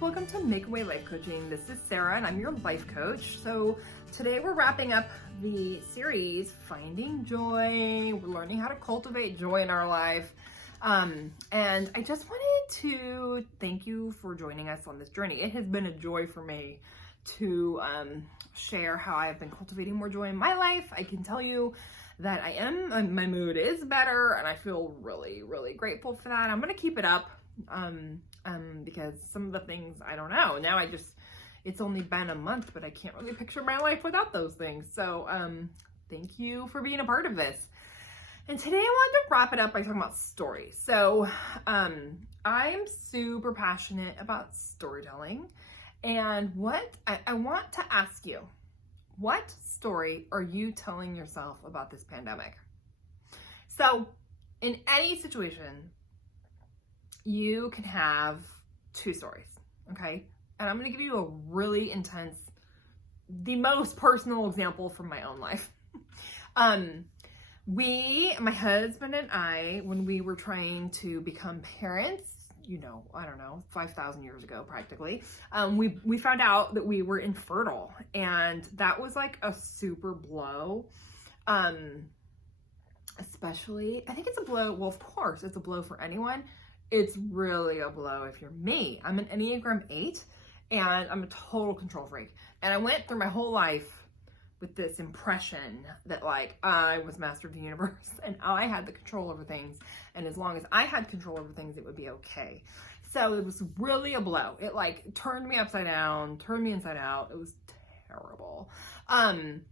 welcome to Make Away Life Coaching. This is Sarah and I'm your life coach. So today we're wrapping up the series, Finding Joy. We're learning how to cultivate joy in our life. And I just wanted to thank you for joining us on this journey. It has been a joy for me to share how I've been cultivating more joy in my life. I can tell you that my mood is better and I feel really, really grateful for that. I'm going to keep it up. Because some of the things, I don't know, now it's only been a month, but I can't really picture my life without those things. So, thank you for being a part of this. And today I wanted to wrap it up by talking about stories. So, I'm super passionate about storytelling, and I want to ask you, what story are you telling yourself about this pandemic? So, in any situation, you can have two stories, okay? And I'm gonna give you a really intense, the most personal example from my own life. My husband and I, when we were trying to become parents, I don't know, 5,000 years ago practically, we found out that we were infertile, and that was like a super blow. Especially, I think it's a blow, well, of course, it's a blow for anyone. It's really a blow if you're me. I'm an Enneagram 8 and I'm a total control freak. And I went through my whole life with this impression that like I was master of the universe and I had the control over things. And as long as I had control over things, it would be okay. So it was really a blow. It like turned me upside down, turned me inside out. It was terrible. And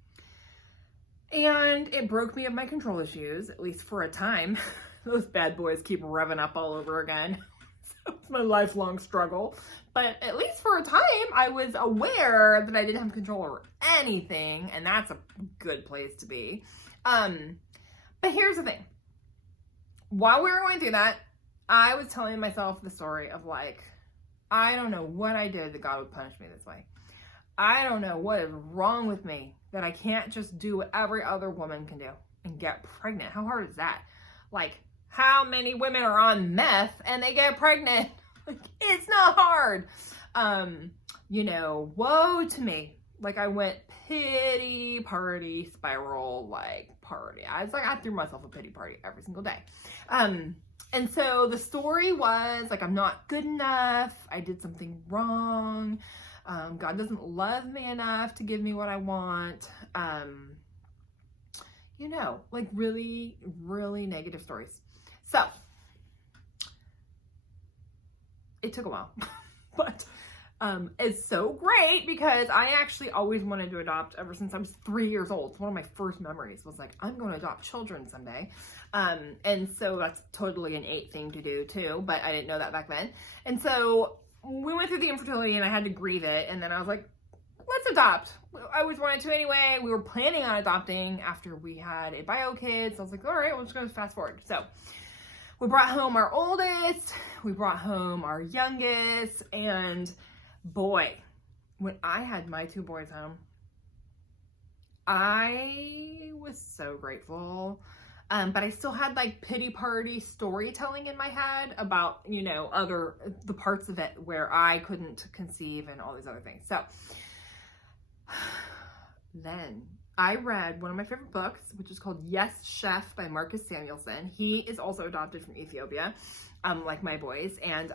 it broke me of my control issues, at least for a time. Those bad boys keep revving up all over again. So it's my lifelong struggle. But at least for a time, I was aware that I didn't have control over anything, and that's a good place to be. But here's the thing. While we were going through that, I was telling myself the story of like, I don't know what I did that God would punish me this way. I don't know what is wrong with me that I can't just do what every other woman can do and get pregnant. How hard is that? Like, how many women are on meth and they get pregnant? Like, it's not hard. Woe to me. Like, I went pity party spiral, like party. I threw myself a pity party every single day. And so the story was like, I'm not good enough. I did something wrong. God doesn't love me enough to give me what I want. Like really, really negative stories. So it took a while, but it's so great because I actually always wanted to adopt ever since I was 3 years old. It's one of my first memories was like, I'm going to adopt children someday. And so that's totally an 8 thing to do too, but I didn't know that back then. And so we went through the infertility and I had to grieve it. And then I was like, let's adopt. I always wanted to anyway. We were planning on adopting after we had a bio kid. So I was like, all right, we'll just go fast forward. So we brought home our oldest, we brought home our youngest, and boy, when I had my 2 boys home, I was so grateful. But I still had like pity party storytelling in my head about, the parts of it where I couldn't conceive and all these other things. So then I read one of my favorite books, which is called Yes, Chef by Marcus Samuelsson. He is also adopted from Ethiopia, like my boys, and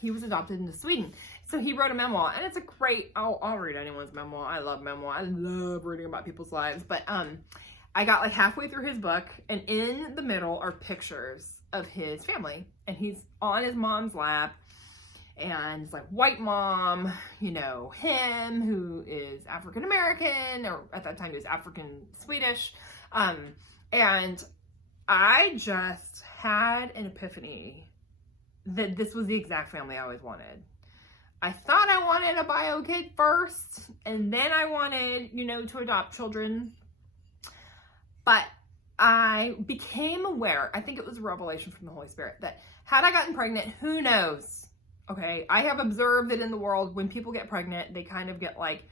he was adopted into Sweden. So he wrote a memoir, and it's a great, I'll read anyone's memoir. I love memoir. I love reading about people's lives. But I got like halfway through his book, and in the middle are pictures of his family, and he's on his mom's lap. And it's like white mom, him who is African American, or at that time he was African Swedish. And I just had an epiphany that this was the exact family I always wanted. I thought I wanted a bio kid first, and then I wanted, to adopt children. But I became aware, I think it was a revelation from the Holy Spirit, that had I gotten pregnant, who knows? Okay, I have observed that in the world, when people get pregnant, they kind of get like,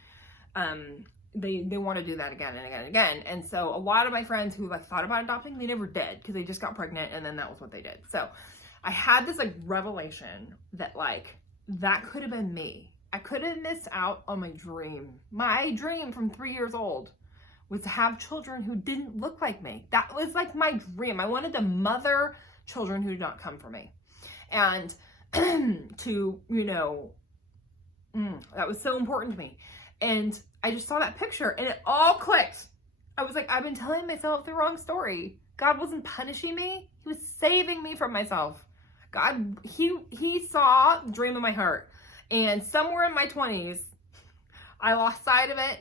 they want to do that again and again and again. And so a lot of my friends who like thought about adopting, they never did because they just got pregnant and then that was what they did. So I had this like revelation that like, that could have been me. I could have missed out on my dream. My dream from 3 years old was to have children who didn't look like me. That was like my dream. I wanted to mother children who did not come from me. And to, that was so important to me. And I just saw that picture and it all clicked. I was like, I've been telling myself the wrong story. God wasn't punishing me. He was saving me from myself. God, he saw the dream of my heart. And somewhere in my 20s, I lost sight of it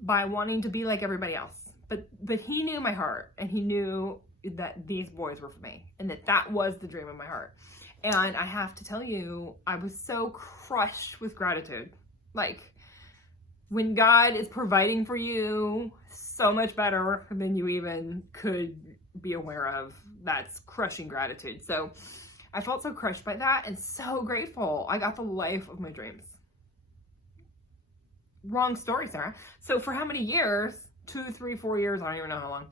by wanting to be like everybody else. But he knew my heart, and he knew that these boys were for me, and that was the dream of my heart. And I have to tell you, I was so crushed with gratitude. Like, when God is providing for you so much better than you even could be aware of, that's crushing gratitude. So I felt so crushed by that and so grateful. I got the life of my dreams. Wrong story, Sarah. So for how many years? 2, 3, 4 years, I don't even know how long.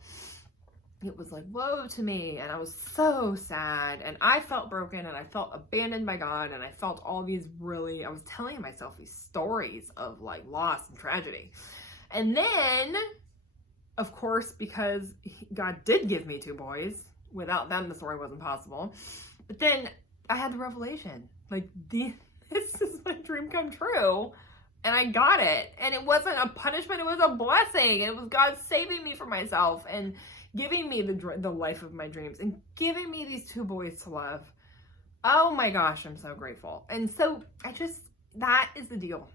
It was like, woe to me. And I was so sad. And I felt broken and I felt abandoned by God. And I felt all these I was telling myself these stories of like loss and tragedy. And then, of course, because God did give me 2 boys, without them, the story wasn't possible. But then I had the revelation, like, this is my dream come true. And I got it. And it wasn't a punishment. It was a blessing. It was God saving me from myself and giving me the life of my dreams and giving me these 2 boys to love. Oh my gosh, I'm so grateful. And so that is the deal.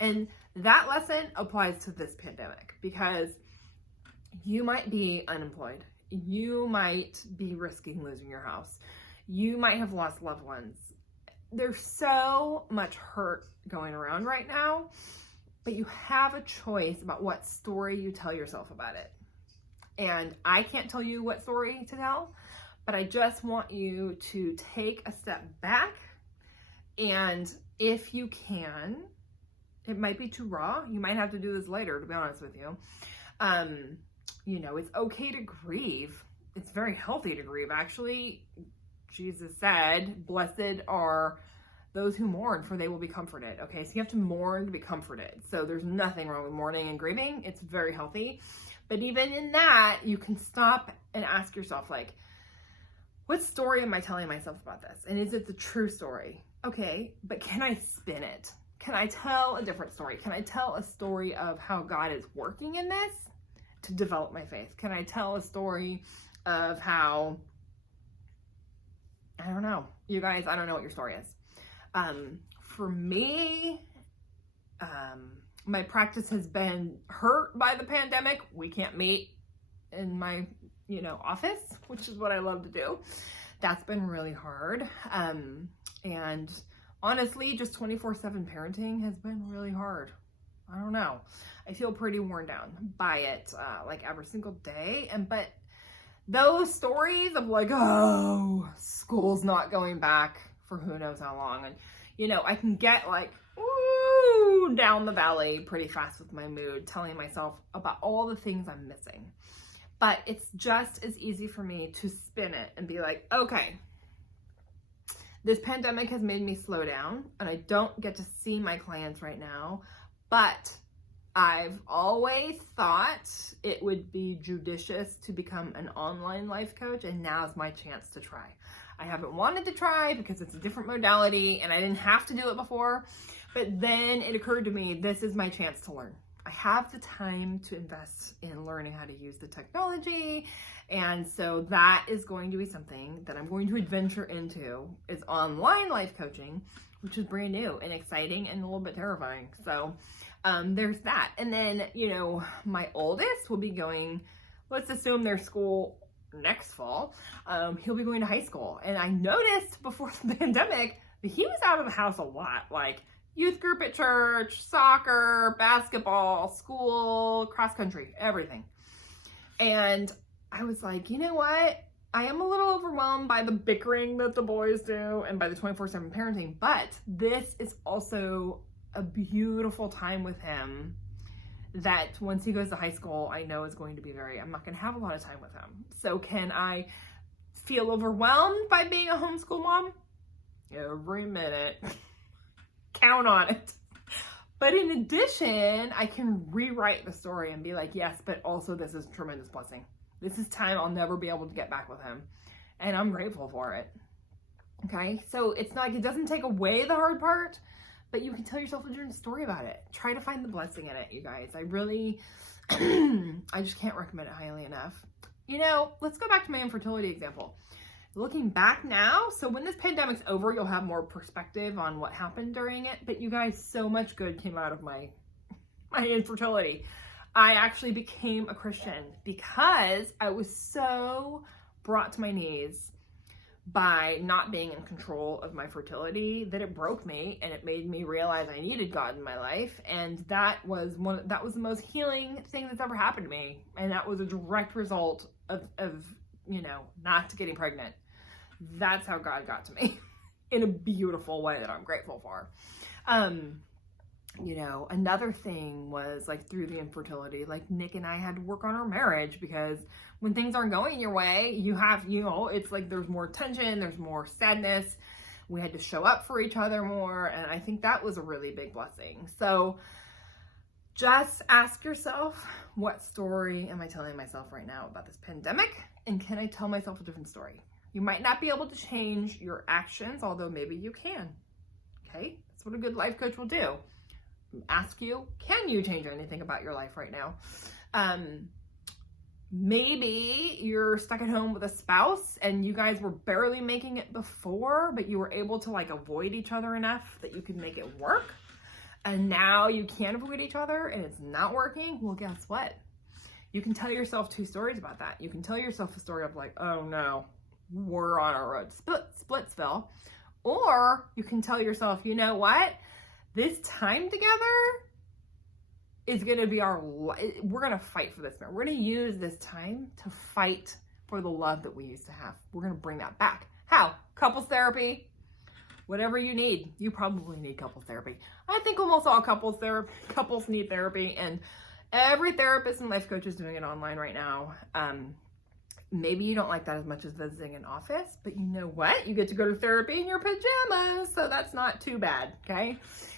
And that lesson applies to this pandemic, because you might be unemployed. You might be risking losing your house. You might have lost loved ones. There's so much hurt going around right now, but you have a choice about what story you tell yourself about it. And I can't tell you what story to tell, but I just want you to take a step back. And if you can, it might be too raw. You might have to do this later, to be honest with you. It's okay to grieve. It's very healthy to grieve, actually. Jesus said, blessed are those who mourn, for they will be comforted. Okay, so you have to mourn to be comforted. So there's nothing wrong with mourning and grieving. It's very healthy. But even in that, you can stop and ask yourself, like, what story am I telling myself about this? And is it the true story? Okay, but can I spin it? Can I tell a different story? Can I tell a story of how God is working in this to develop my faith? Can I tell a story of how, I don't know, you guys, I don't know what your story is. For me, my practice has been hurt by the pandemic. We can't meet in my, office, which is what I love to do. That's been really hard. And honestly, just 24/7 parenting has been really hard. I don't know. I feel pretty worn down by it, like every single day. But those stories of like, oh, school's not going back for who knows how long. And, I can get like, ooh, down the valley pretty fast with my mood, telling myself about all the things I'm missing. But it's just as easy for me to spin it and be like, okay, this pandemic has made me slow down and I don't get to see my clients right now, but I've always thought it would be judicious to become an online life coach, and now's my chance to try. I haven't wanted to try because it's a different modality and I didn't have to do it before, but then it occurred to me, this is my chance to learn. I have the time to invest in learning how to use the technology, and so that is going to be something that I'm going to adventure into, is online life coaching, which is brand new and exciting and a little bit terrifying. So there's that. And then, my oldest will be going, let's assume their school next fall, he'll be going to high school. And I noticed before the pandemic that he was out of the house a lot, like youth group at church, soccer, basketball, school, cross country, everything. And I was like, you know what? I am a little overwhelmed by the bickering that the boys do and by the 24/7 parenting, but this is also a beautiful time with him that once he goes to high school, I know is going to be I'm not going to have a lot of time with him. So can I feel overwhelmed by being a homeschool mom? Every minute. Count on it. But in addition, I can rewrite the story and be like, yes, but also this is a tremendous blessing. This is time I'll never be able to get back with him. And I'm grateful for it. Okay, so it's not like it doesn't take away the hard part, but you can tell yourself a different story about it. Try to find the blessing in it, you guys. I really, I just can't recommend it highly enough. You know, let's go back to my infertility example. Looking back now, so when this pandemic's over, you'll have more perspective on what happened during it. But you guys, so much good came out of my infertility. I actually became a Christian because I was so brought to my knees by not being in control of my fertility that it broke me, and it made me realize I needed God in my life. And that was the most healing thing that's ever happened to me. And that was a direct result of you know, not getting pregnant. That's how God got to me in a beautiful way that I'm grateful for. You know, another thing was like through the infertility, like Nick and I had to work on our marriage, because when things aren't going your way, you know, it's like there's more tension, there's more sadness. We had to show up for each other more. And I think that was a really big blessing. So just ask yourself, what story am I telling myself right now about this pandemic? And can I tell myself a different story? You might not be able to change your actions, although maybe you can. Okay? That's what a good life coach will do. Ask you, can you change anything about your life right now? Maybe you're stuck at home with a spouse and you guys were barely making it before, but you were able to like avoid each other enough that you could make it work. And now you can't avoid each other and it's not working. Well, guess what? You can tell yourself two stories about that. You can tell yourself a story of like, oh no, we're on our road to Splitsville. Or you can tell yourself, you know what? This time together is going to be we're going to fight for this. We're going to use this time to fight for the love that we used to have. We're going to bring that back. How? Couples therapy, whatever you need. You probably need couples therapy. I think almost all couples need therapy, and every therapist and life coach is doing it online right now. Maybe you don't like that as much as visiting an office, but you know what? You get to go to therapy in your pajamas, so that's not too bad, okay?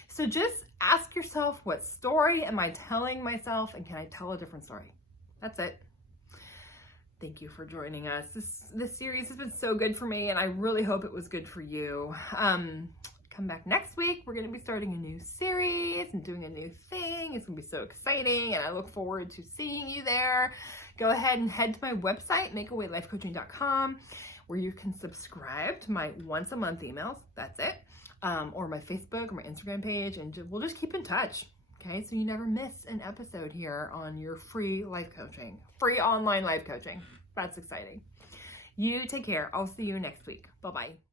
So just ask yourself, what story am I telling myself, and can I tell a different story? That's it. Thank you for joining us. This series has been so good for me, and I really hope it was good for you. Come back next week. We're going to be starting a new series and doing a new thing. It's going to be so exciting, and I look forward to seeing you there. Go ahead and head to my website, makeawaylifecoaching.com, where you can subscribe to my once a month emails. That's it. Or my Facebook or my Instagram page, and we'll just keep in touch. Okay, so you never miss an episode here on your free life coaching, free online life coaching. That's exciting. You take care. I'll see you next week. Bye-bye.